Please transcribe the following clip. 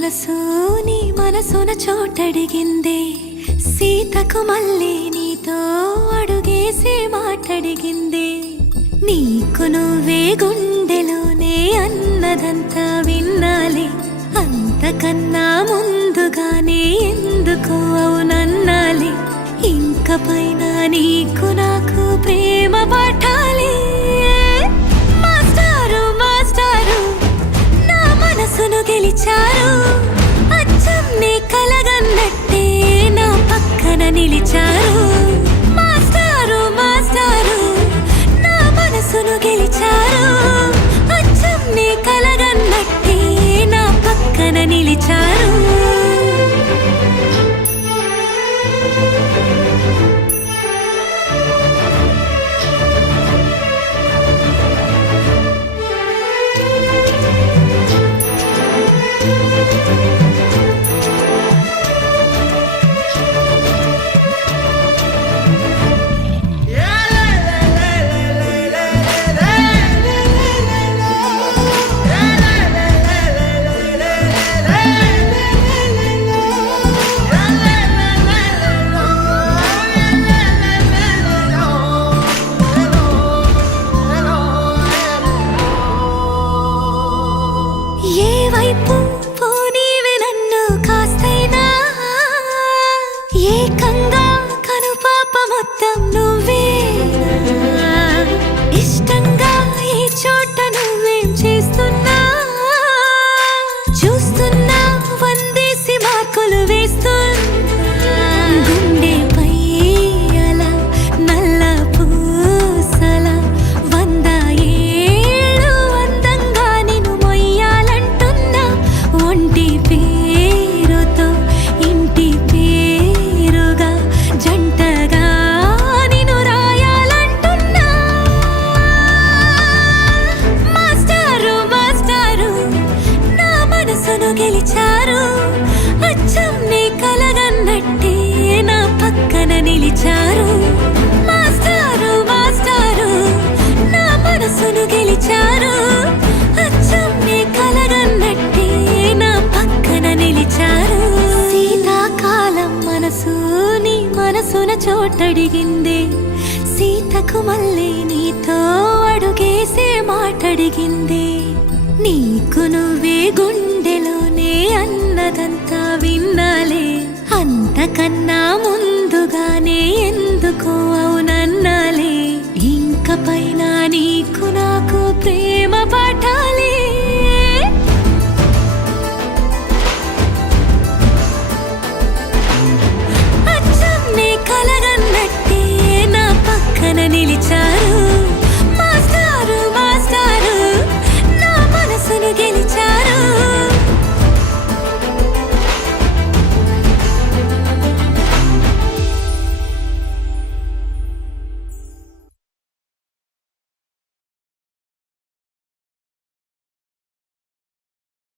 మనసు నీ మనసున చోటడిగిందే సీతకు మళ్ళీ నీతో అడుగేసి మాటడిగిందే నీకు నువ్వే గుండెలోనే అన్నదంతా విన్నాలే అంతకన్నా ముందుగానే ఎందుకు అవునన్నాలే ఇంక పైన నీకు నాకు ప్రేమ పాఠాలే మాస్టారు మాస్టారు నా మనసును గెలిచారు అచ్చం నీ కలగన్నట్టే నా పక్కన నిలిచారు మాస్టారు మాస్టారు నా మనసును గెలిచారు అచ్చం నీ కలగన్నట్టే నా పక్కన నిలిచారు ఏకంగా కనుపాప మొత్తం నువ్వేనా ఇష్టంగా ఈ చోట నువ్వేం చేస్తున్నా చూస్తున్నా వందేసి మార్కులు వేస్తున్నా గుండెపై అలా నల్ల పూసల 100 ఏళ్ళు అందంగా నిన్ను మొయ్యాలంటున్నా ఒంటి పేరుతో ఇంటి పేరుగా జంటగా నిన్ను రాయాలంటున్నా మాస్టారు మాస్టారు నా మనసును గెలిచారు అచ్చం నీ కలగన్నట్టే నా పక్కన నిలిచారు మాస్టారు మాస్టారు నా మనసును గెలిచారు అచ్చం నీ కలగన్నట్టే నా పక్కన నిలిచారు శీతాకాలం మనసు నీ మనసున చోటడిగిందే సీతకు మళ్ళీ నీతో అడుగేసే మాటడిగిందే నీకు నువ్వే గుండెలోనే అన్నదంతా విన్నాలే అంతకన్నా ముందుగానే ఎందుకో